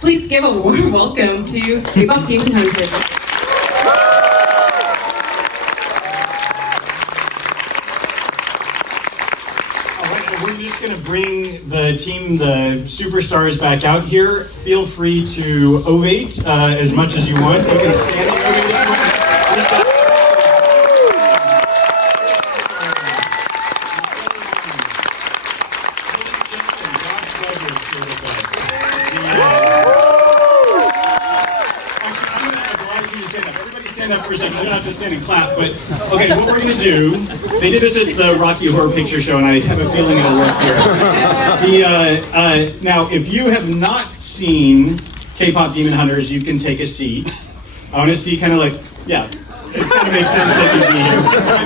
Please give a warm welcome to KPop Demon Hunters. We're just going to bring the team, the superstars, back out here. Feel free to ovate as much as you want. You can stand and ovate if you want. Josh Beveridge here with us. Actually, I'm going to oblige you to stand up. Everybody stand up for a second. You don't have to stand and clap, but okay, what we're going to do, they did this at the Rocky Horror Picture Show, and I have a feeling it'll work here. Now, if you have not seen KPop Demon Hunters, you can take a seat. I want to see kind of like, yeah, it kind of makes sense that you'd be here.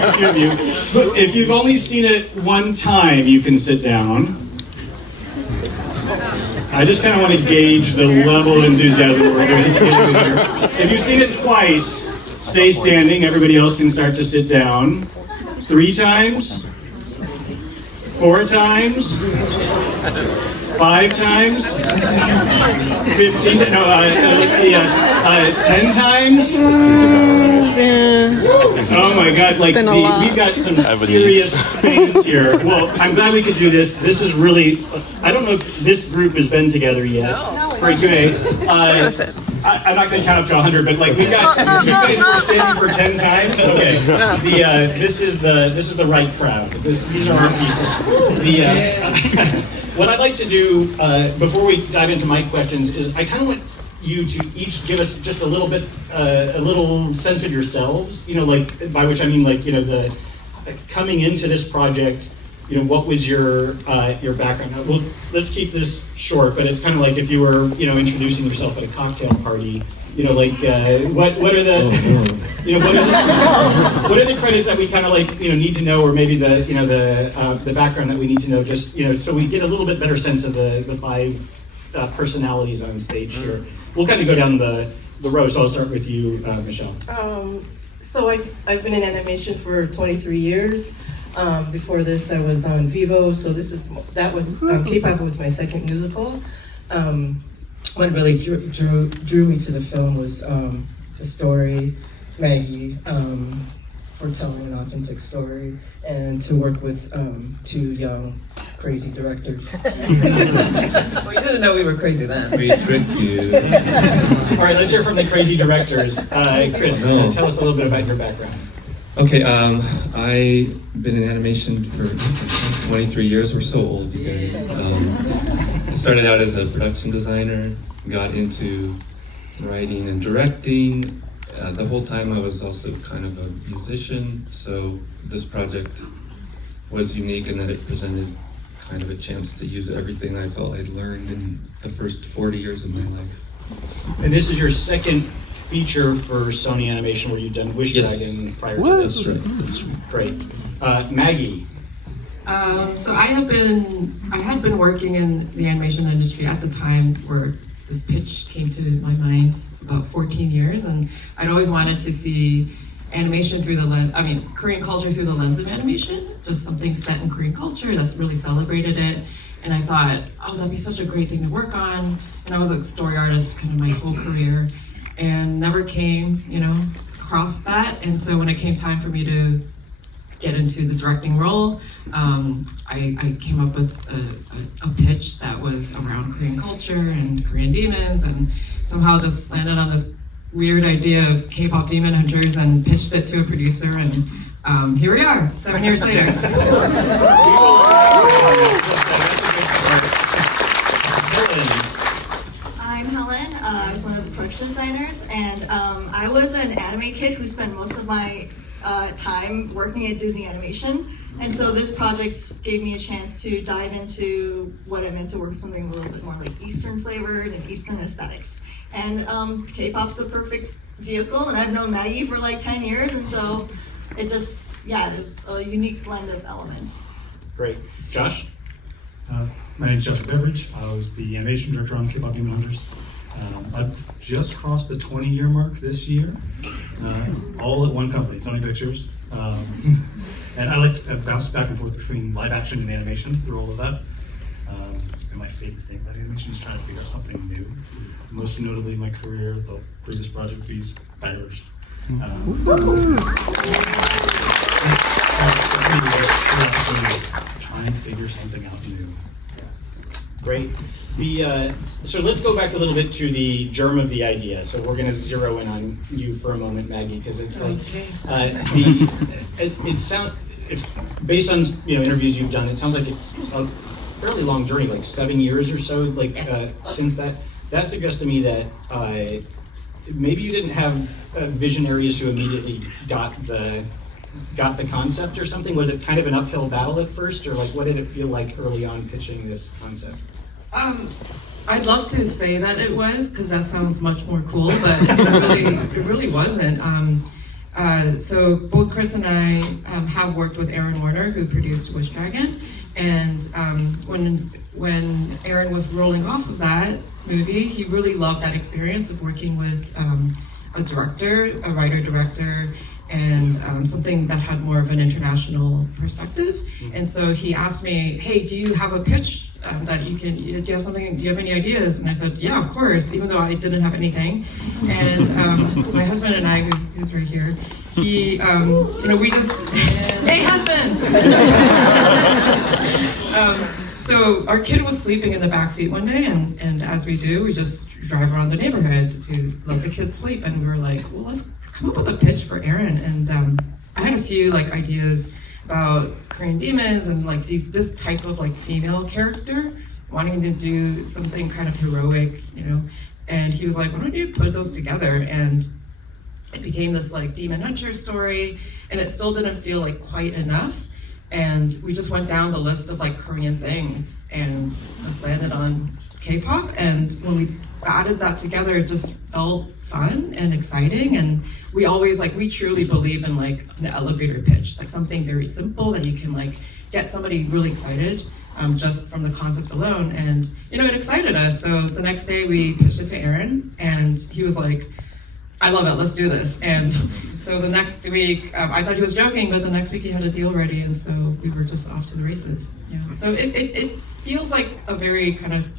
A few of you. But if you've only seen it one time, you can sit down. I just kind of want to gauge the level of enthusiasm we're doing here. If you've seen it twice, stay standing. Everybody else can start to sit down. 3 times? 4 times? 5 times? 15 times? No, let's see, 10 times? Oh my God, like we've got some serious fans here. Well, I'm glad we could do this. This is really, I don't know if this group has been together yet. No. For a Q&A. I'm not going to count up to 100, but like we got, you guys were standing for 10 times. Okay. This is the right crowd. These are our people. What I'd like to do before we dive into my questions is I kind of want you to each give us just a little bit, a little sense of yourselves. You know, like by which I mean like the coming into this project. You know, what was your background? Well, let's keep this short, but it's kind of like if you were, introducing yourself at a cocktail party. You know, like what are the, what are the credits that we kind of like, need to know, or maybe the, the background that we need to know, just, so we get a little bit better sense of the 5 personalities on stage here. We'll kind of go down the row. So I'll start with you, Michelle. So I've been in animation for 23 years. Before this, I was on Vivo. So K-pop was my second musical. What really drew me to the film was the story, Maggie, for telling an authentic story, and to work with 2 young, crazy directors. Well, you didn't know we were crazy then. We tricked you. All right, let's hear from the crazy directors. Chris, tell us a little bit about your background. Okay, I've been in animation for 23 years. We're so old, you guys. I started out as a production designer, got into writing and directing. The whole time I was also kind of a musician, so this project was unique in that it presented kind of a chance to use everything I felt I'd learned in the first 40 years of my life. And this is your second feature for Sony Animation where you've done Wish Dragon prior to this. That's right. That's right. Great. Maggie. So I had been working in the animation industry at the time where this pitch came to my mind about 14 years, and I'd always wanted to see animation through the lens, Korean culture through the lens of animation, just something set in Korean culture that's really celebrated it. And I thought, oh, that'd be such a great thing to work on. And I was a story artist kind of my whole career, and never came, across that. And so when it came time for me to get into the directing role, I came up with a pitch that was around Korean culture and Korean demons, and somehow just landed on this weird idea of K-pop Demon Hunters and pitched it to a producer, and here we are, 7 years later. I'm Helen. I was one of the production designers, and I was an anime kid who spent most of my time working at Disney Animation, and so this project gave me a chance to dive into what it meant to work with something a little bit more like Eastern flavored and Eastern aesthetics. And K-pop's a perfect vehicle, and I've known Maggie for like 10 years, and so it just, there's a unique blend of elements. Great. Josh? My name is Josh Beveridge. I was the animation director on KPop Demon Hunters. I've just crossed the 20-year mark this year, all at one company, Sony Pictures. And I bounce back and forth between live action and animation through all of that. And my favorite thing about animation is trying to figure out something new. most notably my career, the previous project, these beggars. Try and figure something out new. Great. So let's go back a little bit to the germ of the idea. So we're going to zero in on you for a moment, Maggie, because it's like it's based on interviews you've done. It sounds like it's a fairly long journey, like 7 years or so, like since that. That suggests to me that maybe you didn't have visionaries who immediately got the concept or something. Was it kind of an uphill battle at first, or like what did it feel like early on pitching this concept? I'd love to say that it was, because that sounds much more cool, but it really wasn't. So both Chris and I have worked with Aaron Warner, who produced Wish Dragon, and when Aaron was rolling off of that movie, he really loved that experience of working with a director, a writer-director, and something that had more of an international perspective. And so he asked me, hey, do you have a pitch that you can, do you have any ideas? And I said, yeah, of course, even though I didn't have anything. And my husband and I, who's right here, he, we just, hey husband! So our kid was sleeping in the backseat one day, and as we do, we just drive around the neighborhood to let the kids sleep, and we were like, well, let's come up with a pitch for Aaron. And I had a few ideas about Korean demons and this type of female character, wanting to do something kind of heroic, and he was like, why don't you put those together? And it became this Demon Hunter story, and it still didn't feel quite enough. And we just went down the list of Korean things and just landed on K-pop. And when we added that together, it just felt fun and exciting. And we always we truly believe in an elevator pitch, something very simple that you can get somebody really excited just from the concept alone. And it excited us. So the next day we pitched it to Aaron, and he was like, I love it, let's do this. And so the next week, I thought he was joking, but the next week he had a deal ready, and so we were just off to the races. Yeah. So it feels like a very kind of,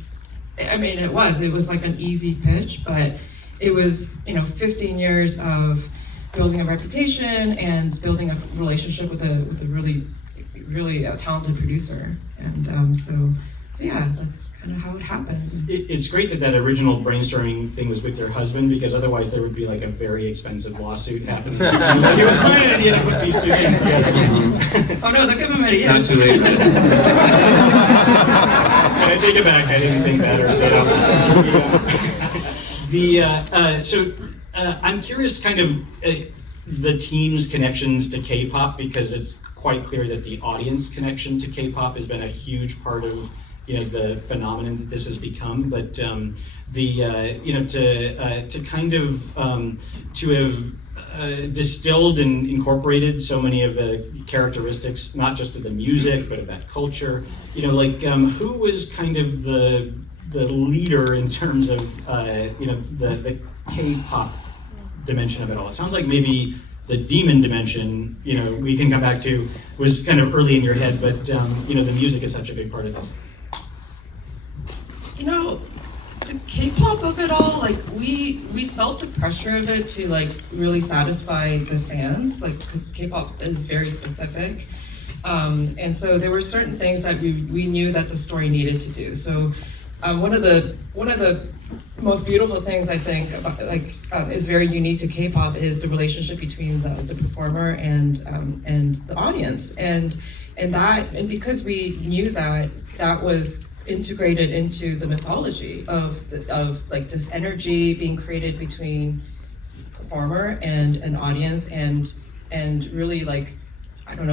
it was an easy pitch, but it was 15 years of building a reputation and building a relationship with a really talented producer. And so yeah, that's kind of how it happened. It's great that original brainstorming thing was with your husband, because otherwise there would be a very expensive lawsuit happening. It was my idea to put these two things together. Oh no, they'll give him ideas. Not too late. And I take it back, I didn't think that or say that. I'm curious kind of the team's connections to K-pop, because it's quite clear that the audience connection to K-pop has been a huge part of the phenomenon that this has become, but to have distilled and incorporated so many of the characteristics, not just of the music, but of that culture, who was kind of the leader in terms of the K-pop dimension of it all? It sounds like maybe the demon dimension, we can come back to, was kind of early in your head, but the music is such a big part of this. The K-pop of it all, we felt the pressure of it to really satisfy the fans, because K-pop is very specific, and so there were certain things that we knew that the story needed to do. So one of the most beautiful things I think about is very unique to K-pop is the relationship between the performer and the audience, and because we knew that was integrated into the mythology of this energy being created between performer and an audience, and really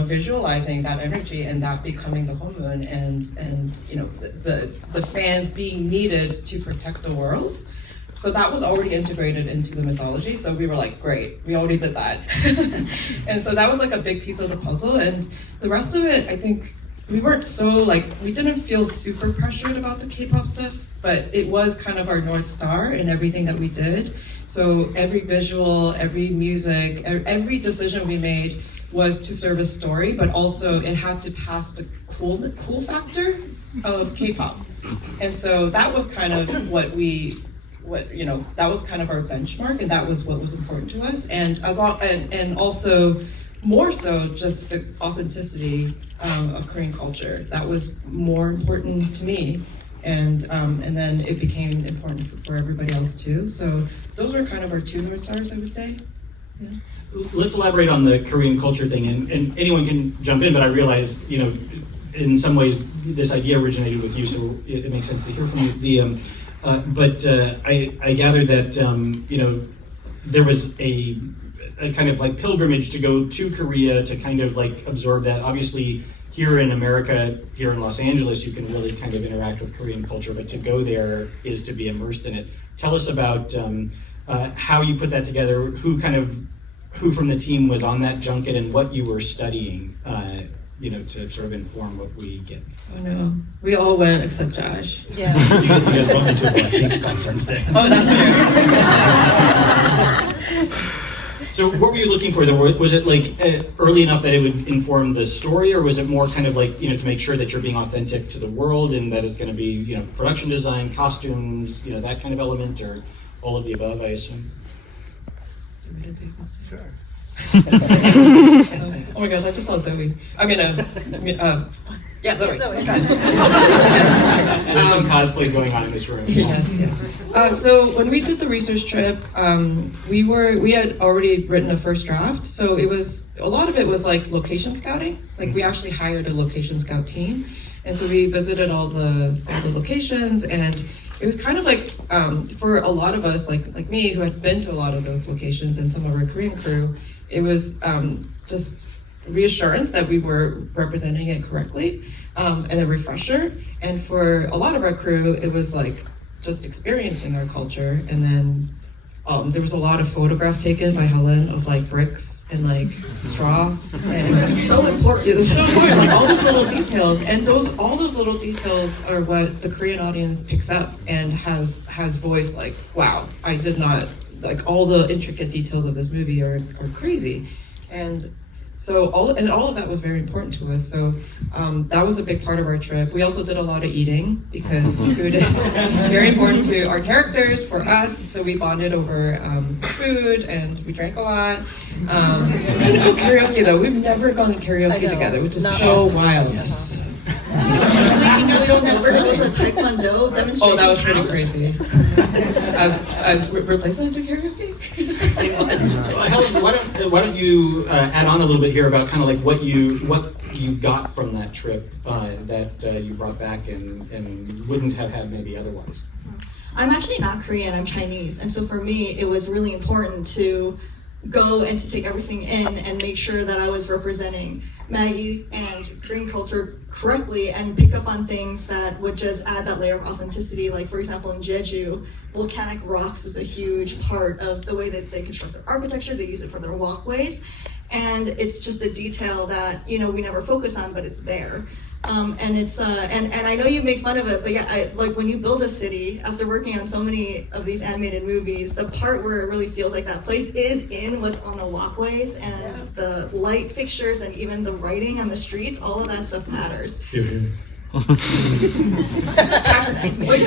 visualizing that energy and that becoming the whole moon, and the fans being needed to protect the world. So that was already integrated into the mythology. So we were great, we already did that. And so that was a big piece of the puzzle, and the rest of it, I think, we weren't so we didn't feel super pressured about the K-pop stuff, but it was kind of our North Star in everything that we did. So every visual, every music, every decision we made was to serve a story, but also it had to pass the cool factor of K-pop. And so that was kind of what we what, you know, that was kind of our benchmark, and that was what was important to us. And and also more so just the authenticity of Korean culture. That was more important to me. And then it became important for everybody else too. So those are kind of our two North Stars, I would say. Yeah. Let's elaborate on the Korean culture thing, and anyone can jump in, but I realize, you know, in some ways this idea originated with you, so it makes sense to hear from you. I gather that, you know, there was a kind of like pilgrimage to go to Korea to kind of like absorb that. Obviously, here in America, here in Los Angeles, you can really kind of interact with Korean culture, but to go there is to be immersed in it. Tell us about how you put that together, who from the team was on that junket, and what you were studying, you know, to sort of inform what we get. Oh no, we all went except Josh. Yeah. You guys brought me to a Blackpink concert instead. Oh, that's true. So what were you looking for there? Was it like early enough that it would inform the story, or was it more kind of like, you know, to make sure that you're being authentic to the world and that it's going to be, you know, production design, costumes, you know, that kind of element, or all of the above, I assume? Do you want me to take this? Sure. Oh my gosh, I just saw Zoe. Yeah, Zoe. Zoe. There's some cosplay going on in this room. Yes, yes. So when we did the research trip, we had already written a first draft. So it was, a lot of it was like location scouting. Like we actually hired a location scout team. And so we visited all the locations, and it was kind of like, for a lot of us, like me, who had been to a lot of those locations, and some of our Korean crew, it was just reassurance that we were representing it correctly, and a refresher. And for a lot of our crew, it was like just experiencing our culture. And then there was a lot of photographs taken by Helen of like bricks and like straw, and they're so important. Yeah, they're so important. Like all those little details, and all those little details are what the Korean audience picks up and has voiced. Like, wow, I did not, like, all the intricate details of this movie are crazy. And so all of that was very important to us. So that was a big part of our trip. We also did a lot of eating, because food is very important to our characters, for us. So we bonded over food, and we drank a lot. We didn't go karaoke though. We've never gone karaoke together, which is so wild. Like, you know, we don't ever go to a Taekwondo demonstration. Oh, that was pretty crazy. As replacement to karaoke? Helen, why don't you add on a little bit here about kind of like what you got from that trip that you brought back and wouldn't have had maybe otherwise? I'm actually not Korean, I'm Chinese. And so for me, it was really important to go and to take everything in and make sure that I was representing Maggie and Korean culture correctly, and pick up on things that would just add that layer of authenticity. Like, for example, in Jeju, volcanic rocks is a huge part of the way that they construct their architecture. They use it for their walkways, and it's just a detail that, you know, we never focus on, but it's there. And it's and I know you make fun of it, but yeah, like when you build a city after working on so many of these animated movies, the part where it really feels like that place is in what's on the walkways, and the light fixtures, and even the writing on the streets. All of that stuff matters. Here, here. Patronize me. When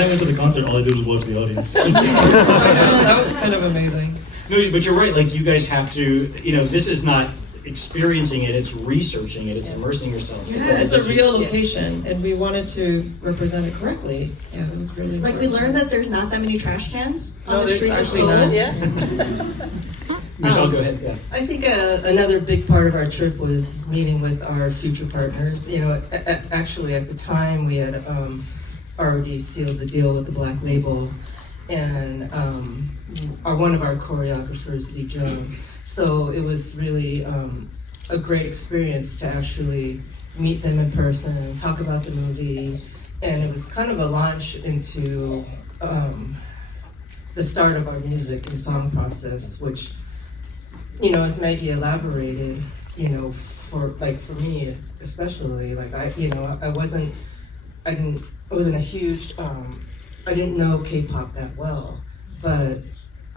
I went to the concert, all I did was watch the audience. That was kind of amazing. No, but you're right. Like, you guys have to, you know, this is not experiencing it, it's researching it, it's immersing yourself. It's a real location, and we wanted to represent it correctly. Yeah, it was really Like, we important. learned that there's not that many trash cans on the there's streets of actually Seoul. none. Yeah. Michelle, go ahead. Yeah. I think another big part of our trip was meeting with our future partners. You know, actually at the time we had already sealed the deal with the Black Label, and one of our choreographers, Lee Jung. So it was really a great experience to actually meet them in person and talk about the movie. And it was kind of a launch into the start of our music and song process, which, you know, as Maggie elaborated, you know, for me especially, like I wasn't a huge, I didn't know K-pop that well, but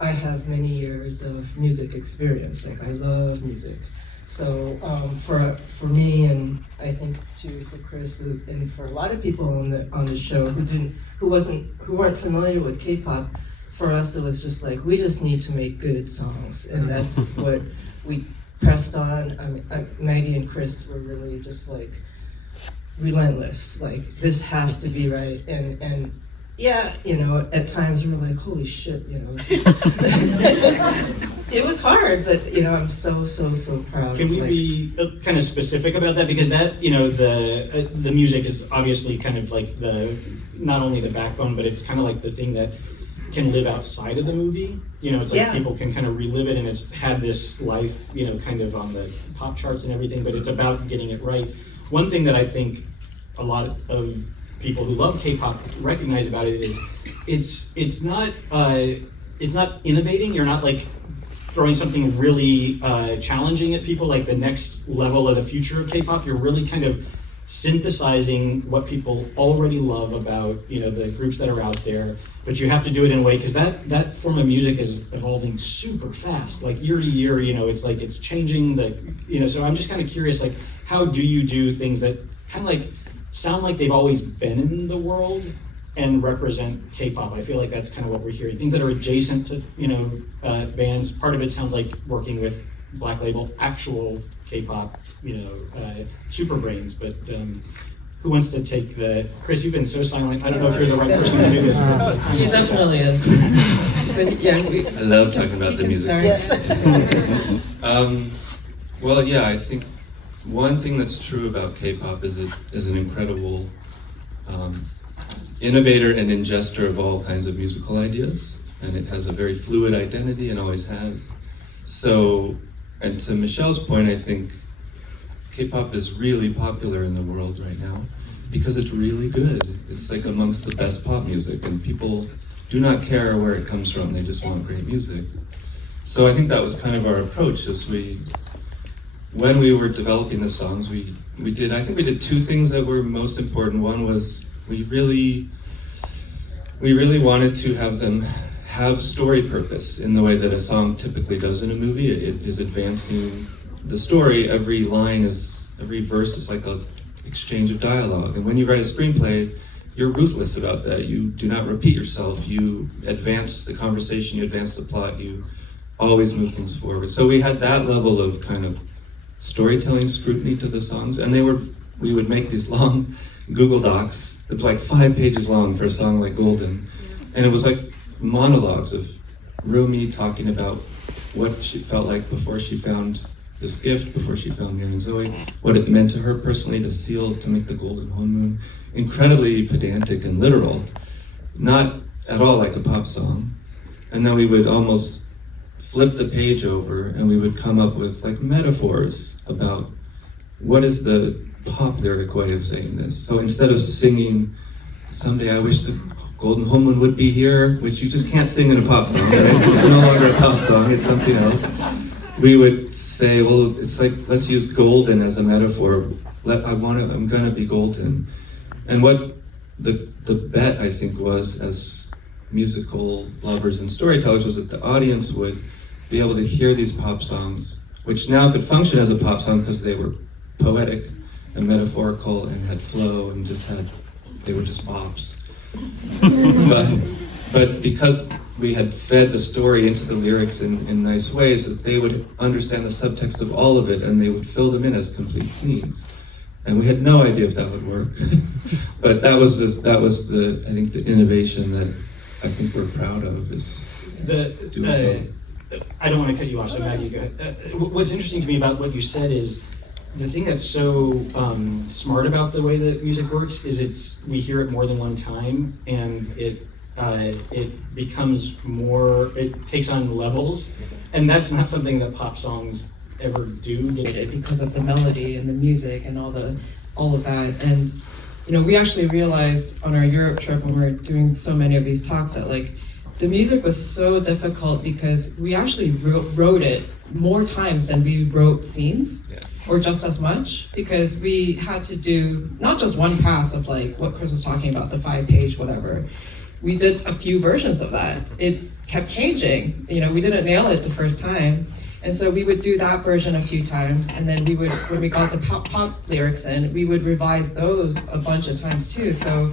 I have many years of music experience. Like, I love music. So for me, and I think too for Chris, and for a lot of people on the show who weren't familiar with K-pop, for us it was just like, we just need to make good songs, and that's what we pressed on. Maggie and Chris were really just like relentless, like this has to be right, and yeah, at times we were like, holy shit, it's just it was hard, but I'm so proud. Can we be kind of specific about that? Because that, the music is obviously kind of like not only the backbone, but it's kind of like the thing that can live outside of the movie. It's like people can kind of relive it, and it's had this life, kind of on the pop charts and everything, but it's about getting it right. One thing that I think a lot of people who love K-pop recognize about it is it's not innovating. You're not like throwing something really challenging at people, like the next level of the future of K-pop. You're really kind of synthesizing what people already love about the groups that are out there, but you have to do it in a way, because that form of music is evolving super fast, like year to year. It's like it's changing so I'm just kind of curious, like, how do you do things that kind of like sound like they've always been in the world and represent K-pop? I feel like that's kind of what we're hearing. Things that are adjacent to, bands. Part of it sounds like working with Black Label, actual K-pop, super brains. But who wants to take Chris, you've been so silent. I don't know if you're the right person to do this. He definitely is. But yeah, I love talking about the music. Yes. Well, yeah, I think one thing that's true about K-pop is it is an incredible innovator and ingester of all kinds of musical ideas, and it has a very fluid identity and always has. So, and to Michelle's point, I think K-pop is really popular in the world right now because it's really good. It's like amongst the best pop music, and people do not care where it comes from, they just want great music. So I think that was kind of our approach, when we were developing the songs, we did two things that were most important. One was we really wanted to have them have story purpose in the way that a song typically does in a movie. It is advancing the story. Every verse is like an exchange of dialogue. And when you write a screenplay, you're ruthless about that. You do not repeat yourself. You advance the conversation, you advance the plot, you always move things forward. So we had that level of kind of storytelling scrutiny to the songs, and we would make these long Google Docs. It was like 5 pages long for a song like Golden, and it was like monologues of Rumi talking about what she felt like before she found this gift, before she found Mir and Zoe, what it meant to her personally to make the golden honeymoon. Incredibly pedantic and literal, not at all like a pop song. And then we would almost flip the page over and we would come up with like metaphors about what is the pop lyric way of saying this. So instead of singing, someday I wish the golden home moon would be here, which you just can't sing in a pop song, right? It's no longer a pop song, it's something else. We would say, well, it's like, let's use golden as a metaphor. I'm gonna be golden. And what the bet, I think, was, as musical lovers and storytellers, was that the audience would be able to hear these pop songs, which now could function as a pop song because they were poetic and metaphorical and had flow and they were just bops. but because we had fed the story into the lyrics in nice ways, that they would understand the subtext of all of it and they would fill them in as complete scenes. And we had no idea if that would work. But that was the I think the innovation that I think we're proud of is doing I don't want to cut you off, so Maggie, go ahead. What's interesting to me about what you said is the thing that's so smart about the way that music works is we hear it more than one time, and it becomes more, it takes on levels, and that's not something that pop songs ever do. Because of the melody and the music and all of that. And we actually realized on our Europe trip when we were doing so many of these talks that like the music was so difficult because we actually wrote it more times than we wrote scenes, or just as much, because we had to do not just one pass of like what Chris was talking about, the 5-page whatever. We did a few versions of that. It kept changing. We didn't nail it the first time. And so we would do that version a few times, and then we would, when we got the pop lyrics in, we would revise those a bunch of times too. So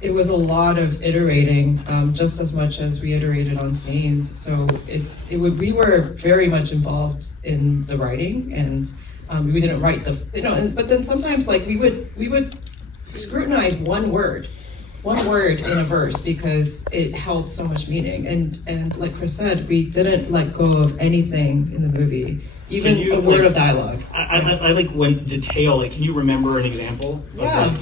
it was a lot of iterating, just as much as we iterated on scenes. So we were very much involved in the writing, and we didn't write but then sometimes like we would scrutinize one word in a verse because it held so much meaning. And like Chris said, we didn't let go of anything in the movie, even a word of dialogue. I like when detail. Like, can you remember an example? Yeah. Of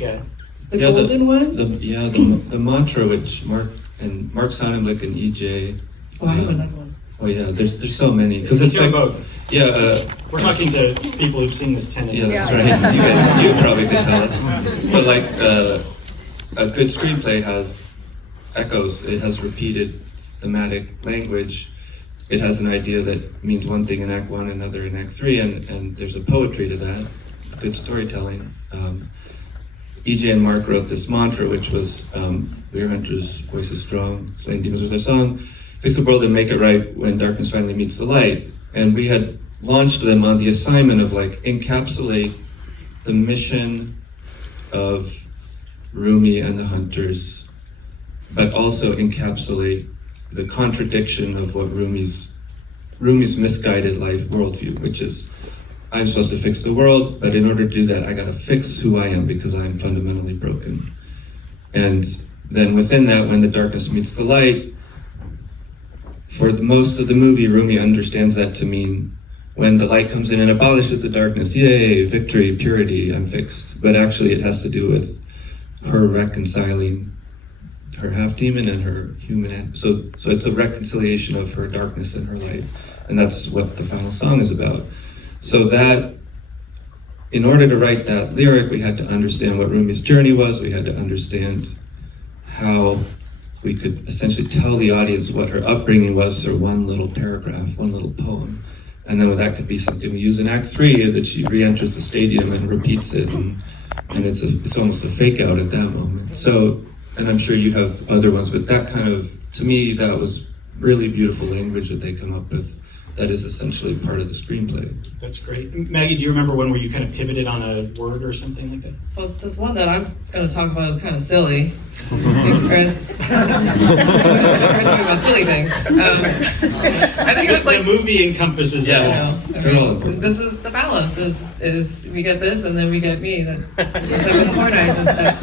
The golden one? The mantra which Mark Sonenblick and EJ. Oh, I have another one. Oh yeah, there's so many because Let's it's do like both. Yeah, We're talking to people who've seen this 10 yeah, that's right. You probably could tell us. But like a good screenplay has echoes. It has repeated thematic language. It has an idea that means one thing in Act 1, another in Act 3, and there's a poetry to that. Good storytelling. EJ and Mark wrote this mantra, which was We're Hunters, voice is strong, slaying demons with their song, fix the world and make it right when darkness finally meets the light. And we had launched them on the assignment of like encapsulate the mission of Rumi and the Hunters, but also encapsulate the contradiction of what Rumi's misguided life worldview, which is I'm supposed to fix the world, but in order to do that, I gotta fix who I am because I'm fundamentally broken. And then within that, when the darkness meets the light, for the most of the movie, Rumi understands that to mean when the light comes in and abolishes the darkness, yay, victory, purity, I'm fixed. But actually it has to do with her reconciling her half-demon and her human. So it's a reconciliation of her darkness and her light. And that's what the final song is about. So that, in order to write that lyric, we had to understand what Rumi's journey was. We had to understand how we could essentially tell the audience what her upbringing was through one little paragraph, one little poem. And then that could be something we use in Act 3, that she re-enters the stadium and repeats it, and it's almost a fake out at that moment. So, and I'm sure you have other ones, but that kind of, to me, that was really beautiful language that they come up with. That is essentially part of the screenplay. That's great. Maggie, do you remember one where you kind of pivoted on a word or something like that? Well, the one that I'm going to talk about is kind of silly. Thanks, Chris. We're talking about silly things. I think it was like the movie encompasses it all. They're all important. This is the balance. Is we get this and then we get me. Sometimes with the horn eyes and stuff.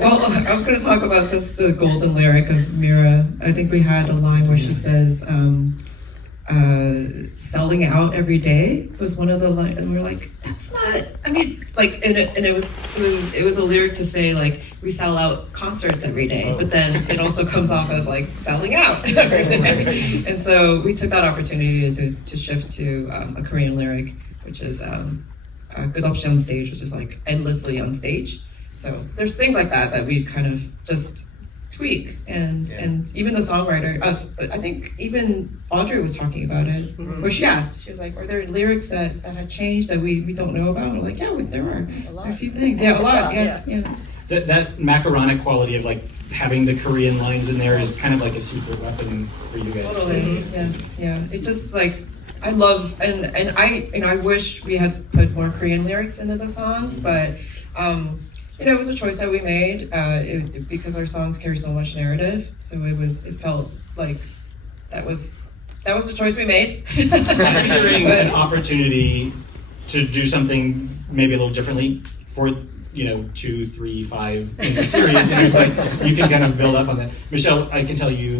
Well, I was going to talk about just the golden lyric of Mira. I think we had a line where she says, selling out every day was one of the lines, and we're like, that's not, I mean, like, and it was a lyric to say, like, we sell out concerts every day, but then it also comes off as, like, selling out every day. And so we took that opportunity to shift to a Korean lyric, which is good option on stage, which is, like, endlessly on stage. So there's things like that we kind of just tweak, and even the songwriter, I think even Audrey was talking about it, where she asked, she was like, are there lyrics that had changed that we don't know about? And we're like, yeah, there are a few things. Yeah, a lot, yeah. That macaronic quality of like having the Korean lines in there is kind of like a secret weapon for you guys. Totally, yes, yeah. It just like, I love, and I wish we had put more Korean lyrics into the songs, but it was a choice that we made because our songs carry so much narrative. So it felt like that was a choice we made. Hearing an opportunity to do something maybe a little differently for 2, 3, 5 in the series, it's like you can kind of build up on that. Michelle, I can tell you.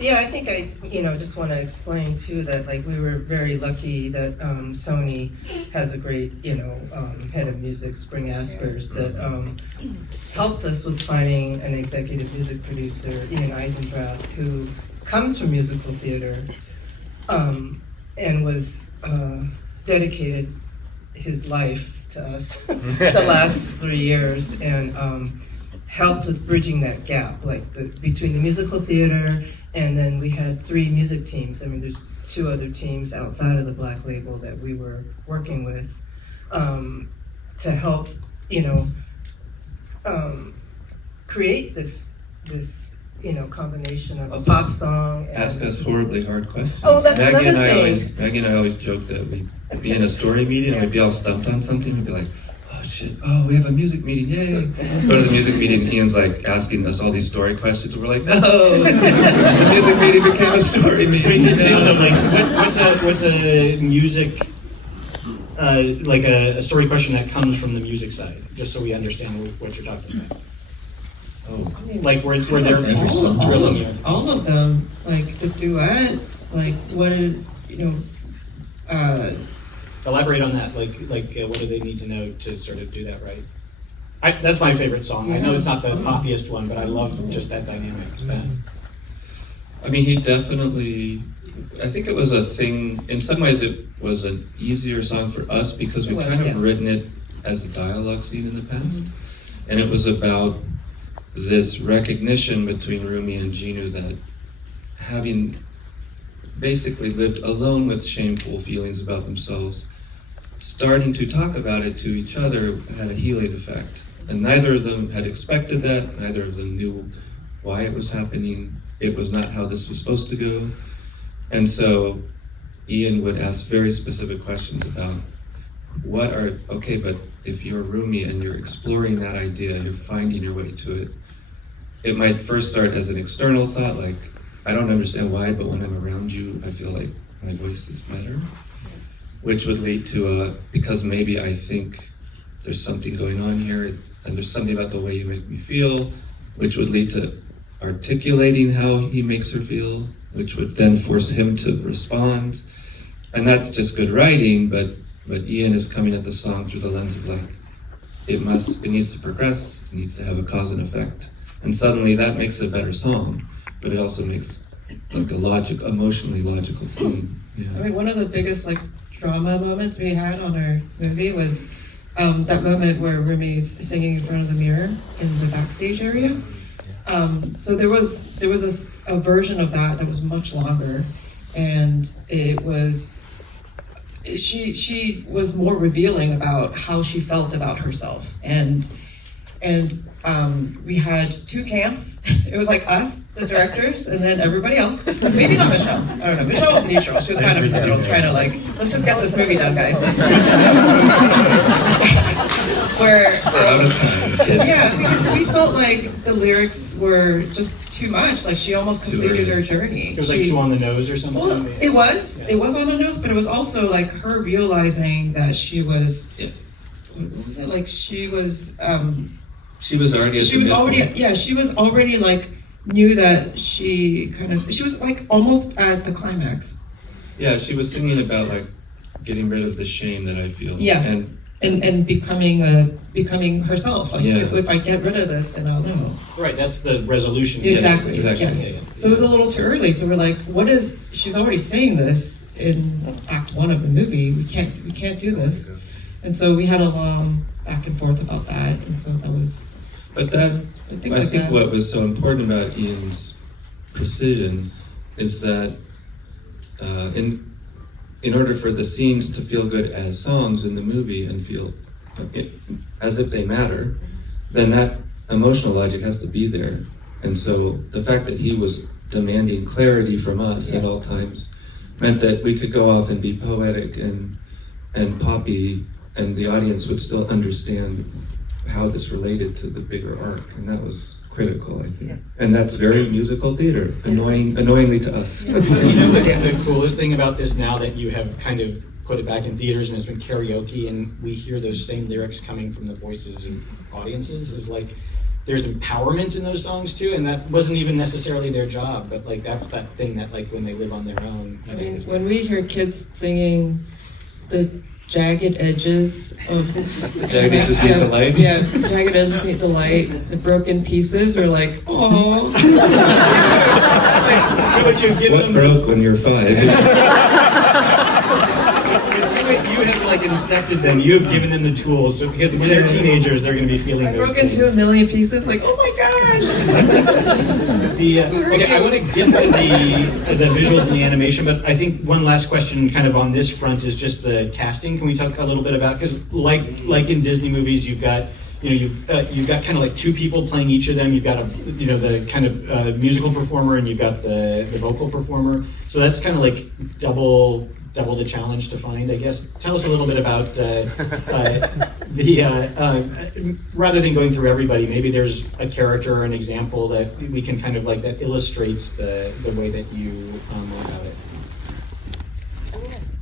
Yeah, I think I just want to explain too that like we were very lucky that Sony has a great head of music, Spring Aspers, that helped us with finding an executive music producer, Ian Eisendrath, who comes from musical theater and was dedicated his life to us the last 3 years, and helped with bridging that gap, like between the musical theater, and then we had 3 music teams. I mean, there's 2 other teams outside of the Black label that we were working with to help, create this combination of a pop song and... Ask us horribly hard questions. Oh, that's Maggie another thing. Maggie and I always joke that we'd be in a story meeting and we'd be all stumped on something and be like, oh shit, oh, we have a music meeting, yay. Go to the music meeting and Ian's like asking us all these story questions and we're like, no, the music meeting became a story meeting. What's a music, like a story question that comes from the music side, just so we understand what you're talking about? Oh, Like where they're Every song. All of them, like the duet, like what is, elaborate on that. Like what do they need to know to sort of do that right? That's my favorite song. I know it's not the poppiest one, but I love just that dynamic. I mean, he definitely, I think it was a thing, in some ways it was an easier song for us because we kind of written it as a dialogue scene in the past. And it was about this recognition between Rumi and Ginu that having basically lived alone with shameful feelings about themselves, starting to talk about it to each other had a healing effect. And neither of them had expected that, neither of them knew why it was happening. It was not how this was supposed to go. And so Ian would ask very specific questions about okay, but if you're Rumi and you're exploring that idea, you're finding your way to it, it might first start as an external thought, like, I don't understand why, but when I'm around you, I feel like my voice is better, which would lead to because maybe I think there's something going on here, and there's something about the way you make me feel, which would lead to articulating how he makes her feel, which would then force him to respond. And that's just good writing, but Ian is coming at the song through the lens of like, it needs to progress, it needs to have a cause and effect. And suddenly that makes a better song, but it also makes like a emotionally logical scene. Yeah. I mean, one of the biggest like drama moments we had on our movie was that moment where Rumi's singing in front of the mirror in the backstage area. So there was a version of that was much longer, and she was more revealing about how she felt about herself, and we had two camps. It was like us, the directors, and then everybody else. Maybe not Michelle. I don't know. Michelle was neutral. She was kind of neutral, trying to like, let's just get this movie done, guys. We're out of time. Yeah, because we felt like the lyrics were just too much. Like she almost completed her journey. It was like too on the nose or something. Well, it was on the nose, but it was also like her realizing that she was. What was it like? She was already like knew that she was like almost at the climax. Yeah, she was singing about like getting rid of the shame that I feel. Yeah. And becoming herself. Like if I get rid of this, then I'll know. Right, that's the resolution. Exactly. Yes. Yes. So it was a little too early. So we're like, she's already saying this in Act 1 of the movie. We can't do this. And so we had a long back and forth about that. And so that was. But I think what was so important about Ian's precision is that in order for the scenes to feel good as songs in the movie and feel as if they matter, then that emotional logic has to be there. And so the fact that he was demanding clarity from us at all times meant that we could go off and be poetic and poppy, and the audience would still understand how this related to the bigger arc, and that was critical, I think. And that's very musical theater, annoyingly to us. You know what's the coolest thing about this now that you have kind of put it back in theaters and it's been karaoke and we hear those same lyrics coming from the voices of audiences is like, there's empowerment in those songs too, and that wasn't even necessarily their job, but like that's that thing that like when they live on their own. I mean, when we hear kids singing the jagged edges of the jagged edges meet the light. Yeah, jagged edges meet the light. The broken pieces are like, oh. What broke when you're 5? You have like incepted them. You have given them the tools. So because when they're teenagers, they're going to be feeling those things. I broke into a million pieces. Like, oh my gosh. Okay, I want to get to the visuals and the animation, but I think one last question, kind of on this front, is just the casting. Can we talk a little bit about, because like in Disney movies, you've got you've got kind of like two people playing each of them. You've got the kind of musical performer, and you've got the vocal performer. So that's kind of like double the challenge to find, I guess. Tell us a little bit about rather than going through everybody, maybe there's a character or an example that we can kind of like that illustrates the way that you went about it.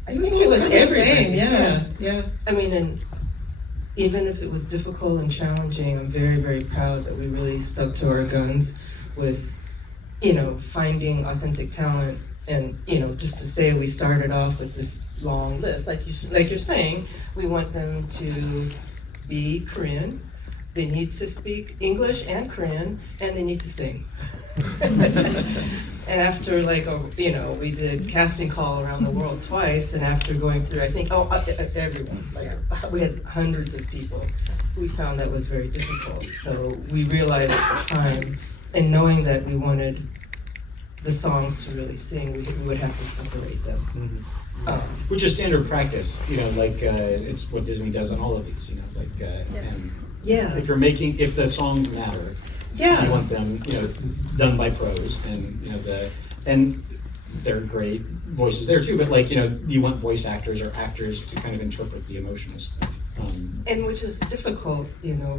I think it was everything. Yeah. I mean, and even if it was difficult and challenging, I'm very, very proud that we really stuck to our guns with, finding authentic talent. And, just to say, we started off with this long list, like you're saying, we want them to be Korean, they need to speak English and Korean, and they need to sing. And after we did casting call around the world twice, and after going through, I think, everyone, we had hundreds of people, we found that was very difficult. So we realized at the time, and knowing that we wanted the songs to really sing, we would have to separate them. Which is standard practice, it's what Disney does on all of these, and if the songs matter, you want them, done by pros, and they're great voices there too, but you want voice actors or actors to kind of interpret the emotional stuff. And which is difficult,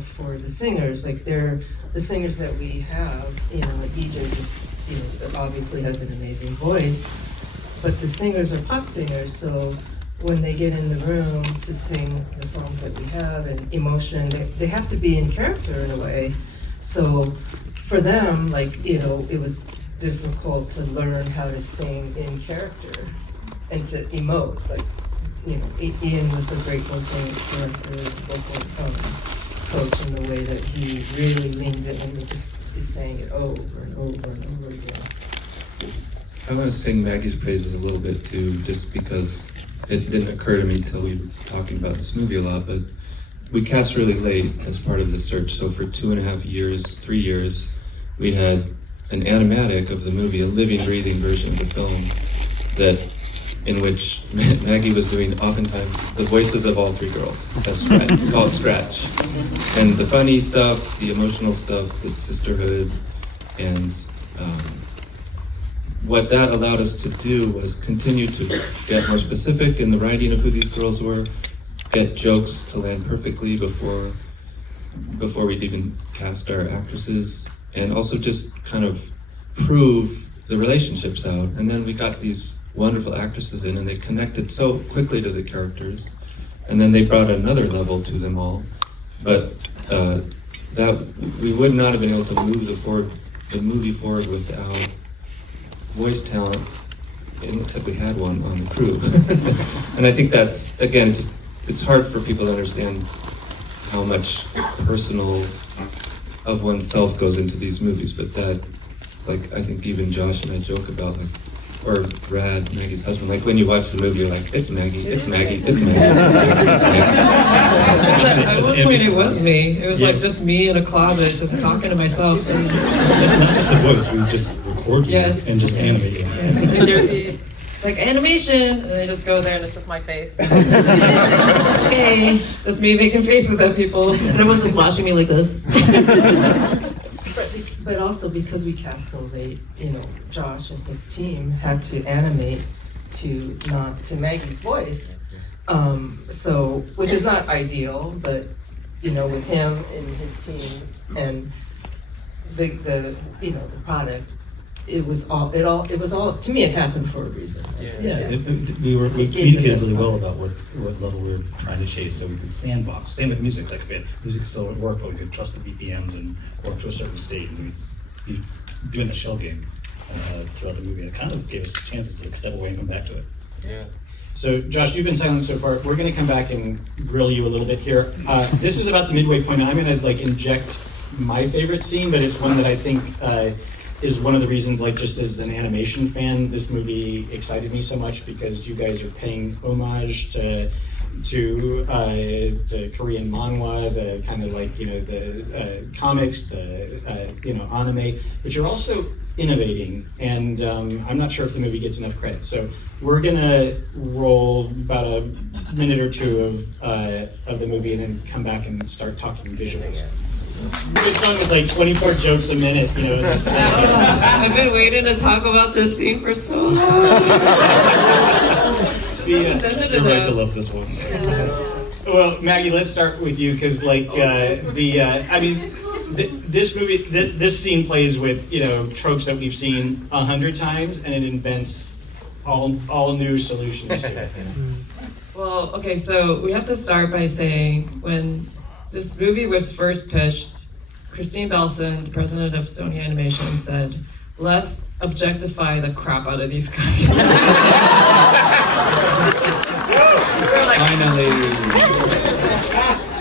for the singers. They're the singers that we have, EJ just, obviously has an amazing voice, but the singers are pop singers, so when they get in the room to sing the songs that we have and emotion, they have to be in character in a way. So for them, it was difficult to learn how to sing in character and to emote. Ian was a great vocal director, vocal coach in the way that he really leaned in and just is saying it over and over and over again. I want to sing Maggie's praises a little bit too, just because it didn't occur to me until we were talking about this movie a lot, but we cast really late as part of the search. So for 2.5 years, 3 years, we had an animatic of the movie, a living, breathing version of the film in which Maggie was doing oftentimes the voices of all 3 girls, called Scratch. And the funny stuff, the emotional stuff, the sisterhood, and what that allowed us to do was continue to get more specific in the writing of who these girls were, get jokes to land perfectly before we'd even cast our actresses, and also just kind of prove the relationships out. And then we got these wonderful actresses in, and they connected so quickly to the characters, and then they brought another level to them all. But that we would not have been able to move the movie forward without voice talent, except we had one on the crew. And I think that's, again, it's hard for people to understand how much personal of oneself goes into these movies, but that, I think even Josh and I joke about, or Brad, Maggie's husband, when you watch the movie, you're like, it's Maggie, it's Maggie, it's Maggie. At one point it was me. It was just me in a closet, just talking to myself. Just the voice, we just record you and just animate you. It's like animation, and I just go there and it's just my face. Okay, just me making faces at people. And everyone's just watching me like this. But also because we cast so late, Josh and his team had to animate to Maggie's voice. So, which is not ideal, but with him and his team and the product, it was all to me. It happened for a reason. We communicated really well about what level we were trying to chase, so we could sandbox. Same with music, music still would work, but we could trust the BPMs and work to a certain state, and we'd be doing the shell game throughout the movie. And it kind of gave us chances to step away and come back to it. Yeah. So, Josh, you've been silent so far. We're going to come back and grill you a little bit here. This is about the midway point. I'm going to inject my favorite scene, but it's one that I think is one of the reasons, just as an animation fan, this movie excited me so much, because you guys are paying homage to Korean manhwa, the kind of the comics, the anime, but you're also innovating, and I'm not sure if the movie gets enough credit. So we're gonna roll about a minute or two of the movie, and then come back and start talking visuals. This song was like 24 jokes a minute, you know. I've been waiting to talk about this scene for so long. You're right to love this one. Well, Maggie, let's start with you, because like this movie, this scene plays with, you know, tropes that we've seen 100 times, and it invents all new solutions to it. Well, okay, so we have to start by saying when this movie was first pitched, Christine Belson, the president of Sony Animation, said, "Let's objectify the crap out of these guys." Finally.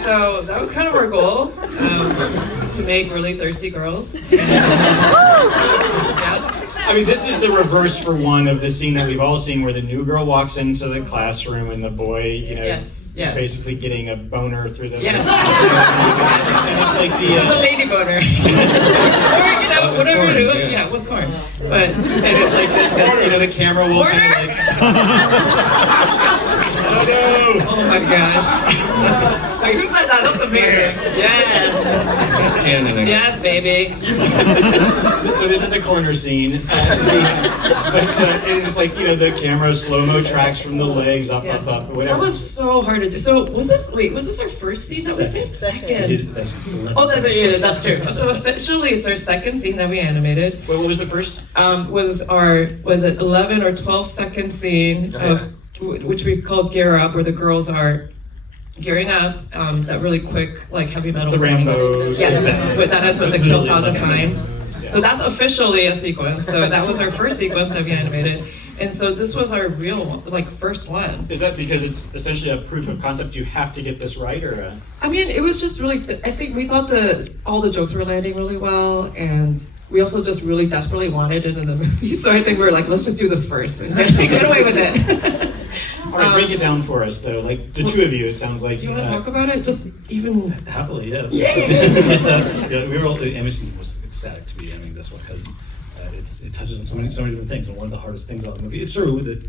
So that was kind of our goal, to make really thirsty girls. I mean, this is the reverse for one of the scene that we've all seen, where the new girl walks into the classroom and the boy, you know, Yes. basically getting a boner through the. Yes. And it's like It's a lady boner. Or, you know, whatever you do, corn, yeah, with corn. But and it's like you know, the camera will kind of like. Oh no! oh my gosh. Wait, who said that? That's amazing. Yes. That's canon. Yes, baby. So this is the corner scene, but it's like, you know, the camera slow-mo tracks from the legs up, Yes. up, That whatever. was so hard to do. So was this our first scene that we did? Second. Oh, that's true. So officially it's our second scene that we animated. What was the first? Was it 11 or 12-second scene of which we called Gear Up, where the girls are gearing up, that really quick, like, heavy metal. The Rambos. Yes, but that ends with the Kill Saja sign. Yeah. So that's officially a sequence. So that was our first sequence that we animated. And so this was our real one, like, first one. Is that because it's essentially a proof of concept? You have to get this right, or? I mean, it was just really, I think we thought all the jokes were landing really well, and we also just really desperately wanted it in the movie. So I think we were like, let's just do this first and get away with it. All right, break it down for us, though. Like, the two of you, it sounds like. Do you want to talk about it? Just even. Happily, yeah. Yay! We were all, the animation was ecstatic to be animating this one, because it touches on so many different things. And one of the hardest things about the movie, it's true that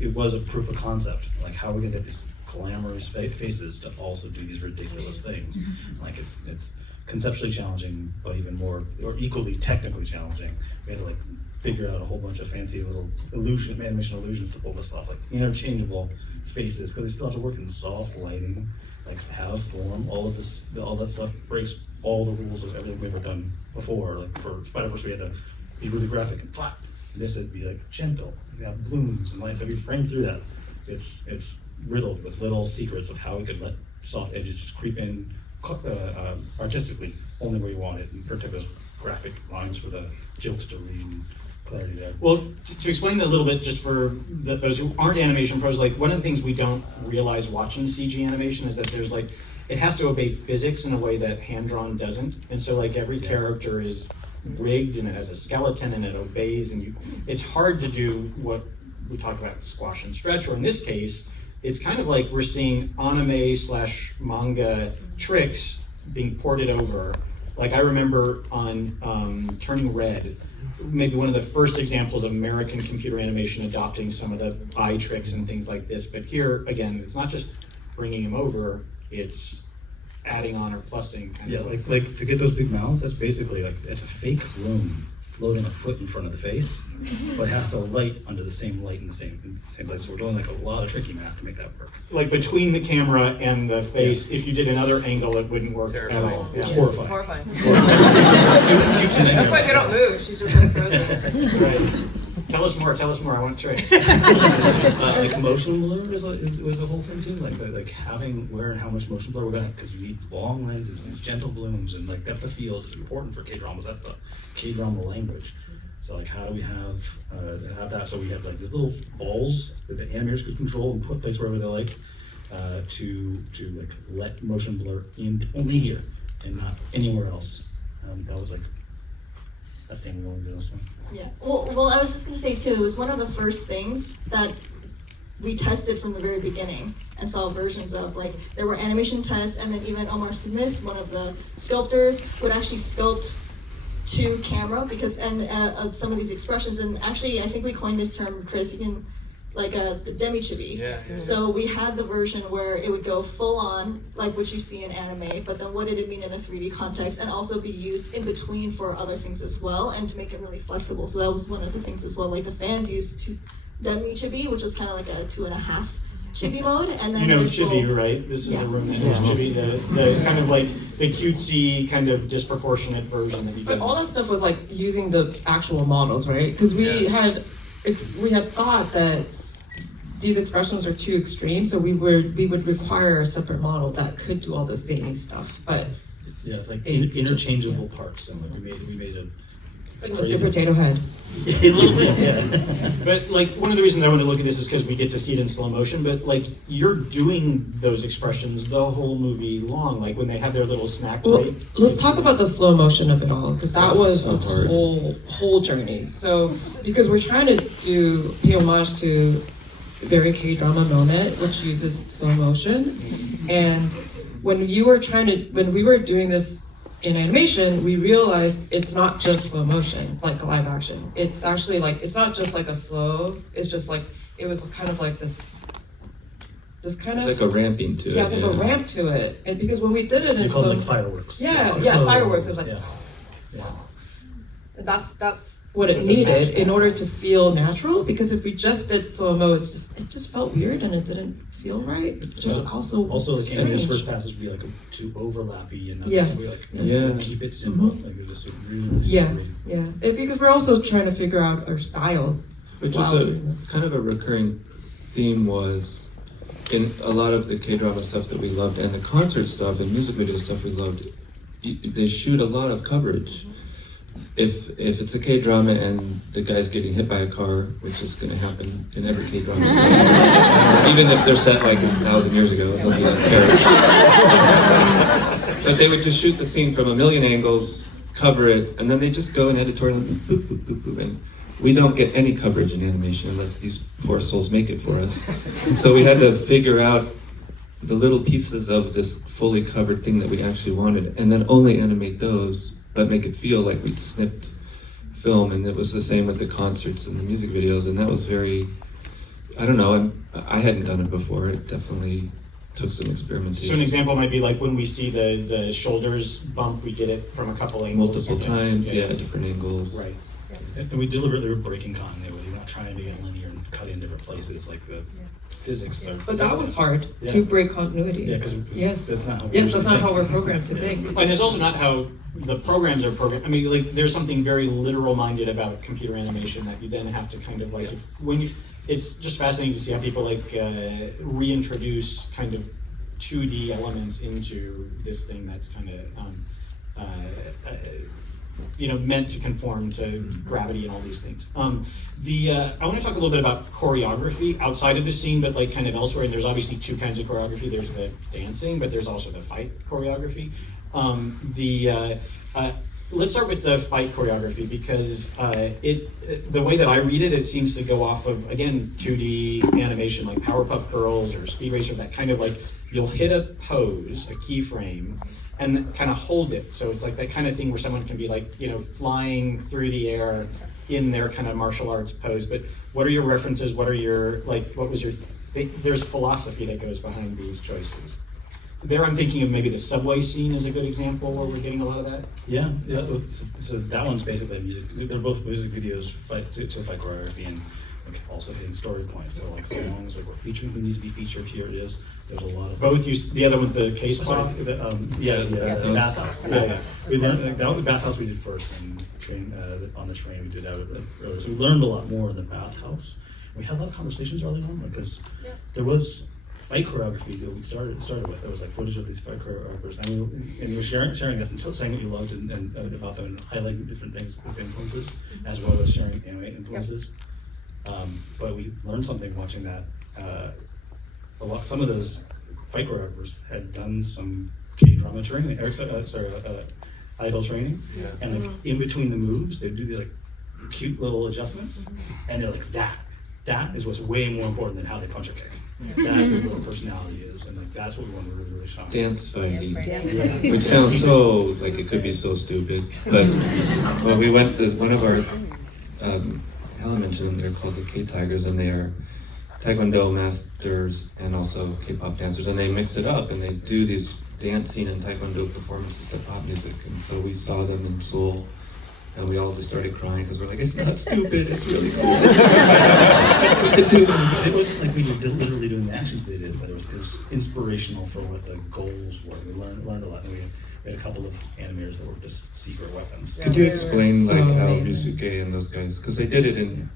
it was a proof of concept. Like, how are we gonna get these glamorous faces to also do these ridiculous things? Like, it's conceptually challenging, but even more, or equally technically challenging. We had to, like, figure out a whole bunch of fancy little animation illusions to pull this off, like interchangeable faces, because they still have to work in soft lighting, like have form. All that stuff breaks all the rules of everything we've ever done before. Like for Spider-Verse, we had to be really graphic and flat. This would be like gentle. You have blooms and lights. Every frame through that, it's riddled with little secrets of how we could let soft edges just creep in artistically only where you want it, and protect those graphic lines for the jokes to read. Clarity there. Well, to explain a little bit, just for those who aren't animation pros, like, one of the things we don't realize watching CG animation is that there's, like, it has to obey physics in a way that hand-drawn doesn't. And so, like, every character is rigged, and it has a skeleton, and it obeys, and it's hard to do what we talk about, squash and stretch, or in this case, it's kind of like we're seeing anime/manga tricks being ported over. Like, I remember on Turning Red, maybe one of the first examples of American computer animation adopting some of the eye tricks and things like this. But here, again, it's not just bringing him over, it's adding on or plussing. Kind of like to get those big mouths, that's basically like, it's a fake room floating a foot in front of the face, but it has to light under the same light in the same place. So we're doing like a lot of tricky math to make that work. Like between the camera and the face, if you did another angle, it wouldn't work at all. It's Yeah. horrifying. Horrifying. That's That's why they don't move. She's just like frozen. Right. Tell us more, I want tricks. Like motion blur was a whole thing too. Like having where and how much motion blur we're gonna have, because we need long lenses and gentle blooms, and like depth of field is important for K-dramas. That's the K-drama language. So like, how do we have that? So we have like the little balls that the animators could control and put place wherever they like, to like let motion blur in only here and not anywhere else. That was like a thing we wanted to do this one. Yeah, well, I was just gonna say too, it was one of the first things that we tested from the very beginning and saw versions of. Like, there were animation tests, and then even Omar Smith, one of the sculptors, would actually sculpt to camera because some of these expressions, and actually I think we coined this term, Chris, you can the demi-chibi. Yeah. So we had the version where it would go full on, like what you see in anime, but then what did it mean in a 3D context, and also be used in between for other things as well, and to make it really flexible. So that was one of the things as well. Like the fans used demi-chibi, which is kind of like a 2.5 chibi mode, and then You know there's chibi, full- right? This is Yeah. a room that knows chibi, the kind of like the cutesy kind of disproportionate version that you But did. all that stuff was like using the actual models, right? Because we had thought that these expressions are too extreme, so we would require a separate model that could do all the zany stuff. But Yeah, it's like They just- interchangeable parts, and like we made a it's like Mr. Potato Head. a little bit, yeah. But like one of the reasons I want to look at this is because we get to see it in slow motion. But like you're doing those expressions the whole movie long. Like when they have their little snack Well, break. let's talk about the slow motion of it all, because that was So a hard. whole journey. So, because we're trying to pay homage to a very K-drama moment, which uses slow motion. And when we were doing this in animation, we realized it's not just slow motion, like a live action. It's actually it's not just like a slow, it's just it was kind of like this kind It's of, like a ramping to it. yeah, it's like a ramp to it. And because when we did it We in call slow, it like fireworks. Yeah, Like yeah, slow- fireworks. It was like, yeah. that's what it needed in order to feel natural. Because if we just did slow mo, it just felt weird and it didn't feel right. It just also like Andy's strange. first passage would be like too overlappy and not Yes. just like Yeah. keep it simple. Like it just really Yeah, separated. yeah. Because we're also trying to figure out our style. Which while was doing this. kind of a recurring theme was in a lot of the K-drama stuff that we loved and the concert stuff and music video stuff we loved. They shoot a lot of coverage. If it's a K-drama and the guy's getting hit by a car, which is going to happen in every K-drama, even if they're set like 1,000 years ago, they'll be like carriage. But they would just shoot the scene from a million angles, cover it, and then they just go and editorial and boop, boop, boop, boop, and we don't get any coverage in animation unless these poor souls make it for us. So we had to figure out the little pieces of this fully covered thing that we actually wanted, and then only animate those, but make it feel like we'd snipped film. And it was the same with the concerts and the music videos, and that was very, I don't know, I hadn't done it before. It definitely took some experimentation. So an example might be like when we see the shoulders bump, we get it from a couple angles. Multiple times, yeah, different angles. Right. And we deliberately were breaking continuity. We're not trying to get linear and cut in different places. Like the physics of. But that was hard Yeah. to break continuity. Yeah, because Yes. that's not how. Yes, that's not how we're programmed to think. And it's also not how the programs are programmed. I mean, like there's something very literal-minded about computer animation that you then have to kind of like it's just fascinating to see how people reintroduce kind of 2D elements into this thing that's kind of meant to conform to gravity and all these things. I want to talk a little bit about choreography outside of the scene, but like kind of elsewhere. And there's obviously two kinds of choreography. There's the dancing, but there's also the fight choreography. Let's start with the fight choreography because the way that I read it, it seems to go off of, again, 2D animation like Powerpuff Girls or Speed Racer, that kind of like you'll hit a pose, a keyframe, and kind of hold it. So it's like that kind of thing where someone can be like, flying through the air in their kind of martial arts pose. But what are your references? What are your, what was your, there's philosophy that goes behind these choices. There I'm thinking of maybe the subway scene is a good example where we're getting a lot of that. Yeah. So that one's basically music. They're both music videos to fight choreography and also hitting story points. So like songs, like what feature who needs to be featured, here it is. There's a lot of Both use the other one's the case Sorry, pop. the bathhouse. Yeah. We learned that was the bathhouse we did first, and on the train we did out earlier. So we learned a lot more in the bathhouse. We had a lot of conversations early on because there was fight choreography that we started with. There was like footage of these fight choreographers, and you were sharing this and saying what you loved and about them and highlighting different things, its influences, as well as sharing anime influences. But we learned something watching that. Some of those fight choreographers had done some K-drama training, idol training, and like in between the moves, they'd do these like cute little adjustments, and they're like that is what's way more important than how they punch or kick. That is what her personality is, and like that's what we want to really shine. Dance fighting. Yeah. Which sounds so, like it could be so stupid, but when we went, one of our, Helen mentioned them, they're called the K-Tigers, and they are Taekwondo masters and also K-pop dancers, and they mix it up, and they do these dancing and Taekwondo performances to pop music, and so we saw them in Seoul, and we all just started crying, because we're like, it's not stupid, it's really cool. It wasn't like we were literally doing the actions they did, but it was inspirational for what the goals were. We learned a lot, and we had a couple of animators that were just secret weapons. Could you explain So like how amazing. Yusuke and those guys, because they did it in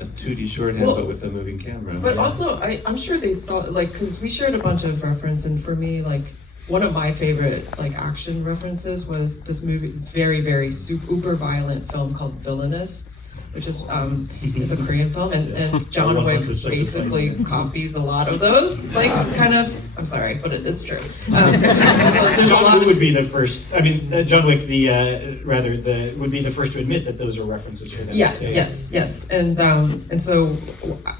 a 2D shorthand, Well, but with a moving camera. But also, I'm sure they saw, like, because we shared a bunch of reference, and for me, like, one of my favorite, like, action references was this movie, very, very super violent film called Villainous, which is a Korean film, and John Wick basically copies a lot of those, like, kind of, I'm sorry, but it's true. There's a John lot Woo of, would be the first. I mean, John Wick, would be the first to admit that those are references for them. yeah, today. yes, and so,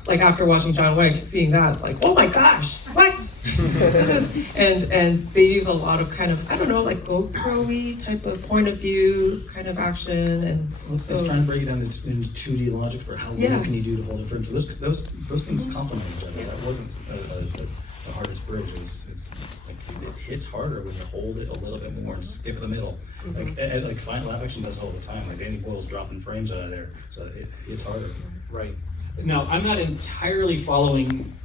like, after watching John Wick, seeing that, like, oh my gosh, what? This is, and they use a lot of kind of, I don't know, like GoPro-y type of point of view kind of action, and It's so, trying to break it down into 2D logic for how Yeah. little can you do to hold it firm. So those things complement each other. That wasn't the hardest bridge. It's like it hits harder when you hold it a little bit more and skip the middle. Like Fine Live Action does it all the time. Like Danny Boyle's dropping frames out of there, so it's harder. Right. Now, I'm not entirely following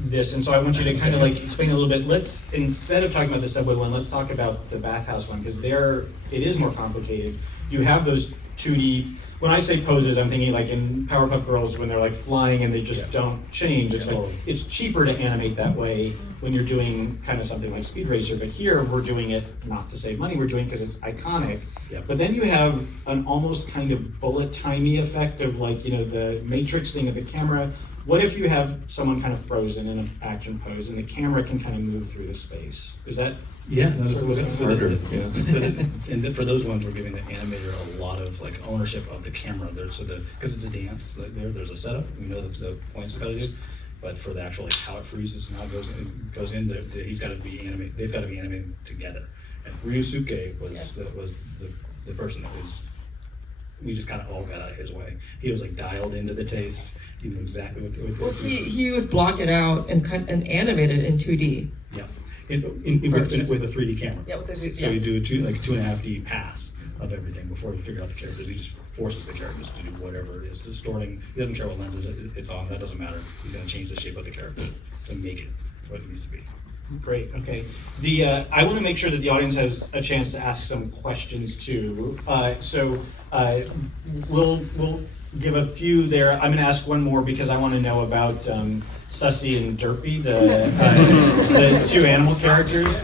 this, and so I want you to kind of like explain a little bit. Let's, instead of talking about the subway one, let's talk about the bathhouse one, because it is more complicated. You have those 2D, when I say poses, I'm thinking like in Powerpuff Girls when they're like flying and they just don't change. It's like, it's cheaper to animate that way when you're doing kind of something like Speed Racer, but here we're doing it not to save money, we're doing it because it's iconic. Yeah. But then you have an almost kind of bullet timey effect of like, you know, the Matrix thing of the camera. What if you have someone kind of frozen in an action pose and the camera can kind of move through the space? Is that? Yeah, Harder, yeah. And for those ones, we're giving the animator a lot of like ownership of the camera. Because it's a dance. Like there's a setup. We know that's the points got to do. But for the actual like how it freezes and how it goes in, he's got to be animated. They've got to be animated together. And Ryusuke was the person that was. We just kind of all got out of his way. He was like dialed into the taste. He knew exactly what. well, he would block it out and animate it in 2D. Yeah. With a 3D camera. Yeah, with the So you do a 2.5D pass of everything before you figure out the characters. He just forces the characters to do whatever it is. Distorting. He doesn't care what lenses it's on. That doesn't matter. He's going to change the shape of the character to make it what it needs to be. Great. Okay. I want to make sure that the audience has a chance to ask some questions too. We'll give a few there. I'm going to ask one more because I want to know about Sussy and Derpy, the two animal characters.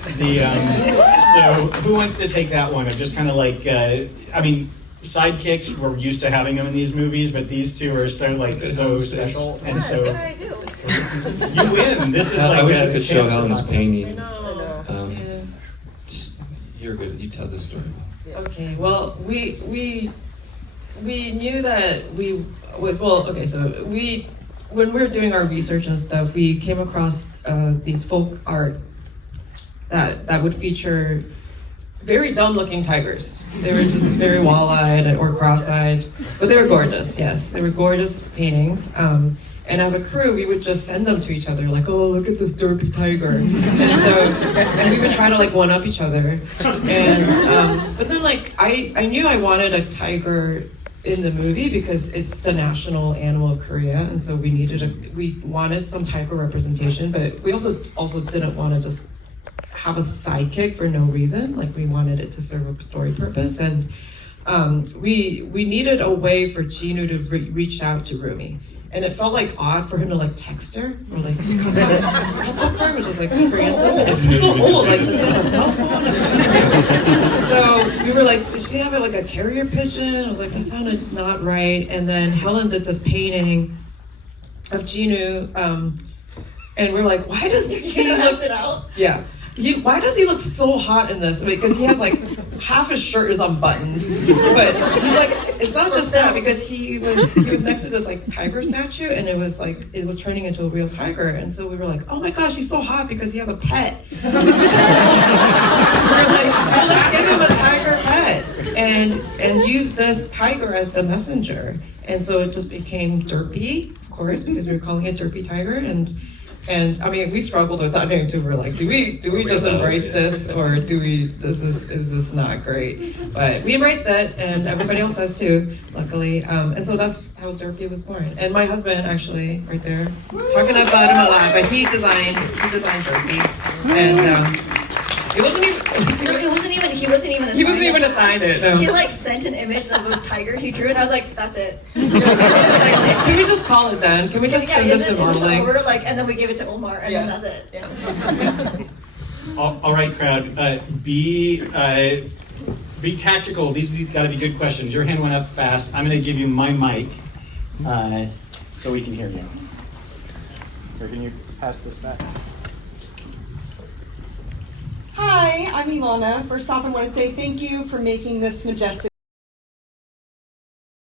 So who wants to take that one? Of just kind of like, I mean, sidekicks, we're used to having them in these movies, but these two are so special, and so you win. This is I like wish I a could show chance to Helen's talk. painting. Yeah. You're good. You tell this story. Okay, well, we knew that when we were doing our research and stuff, we came across these folk art that would feature very dumb-looking tigers. They were just very wall-eyed or cross-eyed, but they were gorgeous. Yes, they were gorgeous paintings. And as a crew, we would just send them to each other, like, oh, look at this derpy tiger. And we would try to like one-up each other. And but then like I knew I wanted a tiger in the movie because it's the national animal of Korea, and so we wanted some tiger representation, but we also didn't want to just have a sidekick for no reason. Like we wanted it to serve a story purpose, and we needed a way for Jinu to reach out to Rumi. And it felt like odd for him to like text her or like contact her, which is like it's so old. Like, does he have a cell phone? So we were like, does she have like a carrier pigeon? I was like, that sounded not right. And then Helen did this painting of Jinu, and we're like, why does he look? Yeah. Why does he look so hot in this? Because he has like half his shirt is unbuttoned. But he like, it's not just that, because he was next to this like tiger statue, and it was turning into a real tiger, and so we were like, oh my gosh, he's so hot because he has a pet. We were like, oh, let's give him a tiger pet, and use this tiger as the messenger. And so it just became Derpy, of course, because we were calling it Derpy Tiger, and I mean, we struggled with that name too. We're like, do we just embrace this, or is this not great? But we embraced it, and everybody else has too, luckily. And so that's how Derpy was born. And my husband, actually, right there, talking about him a lot, but he designed Derpy, and he wasn't even assigned it. No. He like sent an image of a tiger he drew, and I was like, that's it. Can we just call it then? Can we just send this to modeling? Like, and then we give it to Omar, and then that's it. Yeah. All right, crowd. Be tactical. These got to be good questions. Your hand went up fast. I'm going to give you my mic so we can hear you. Or can you pass this back? Hi, I'm Ilana. First off, I want to say thank you for making this majestic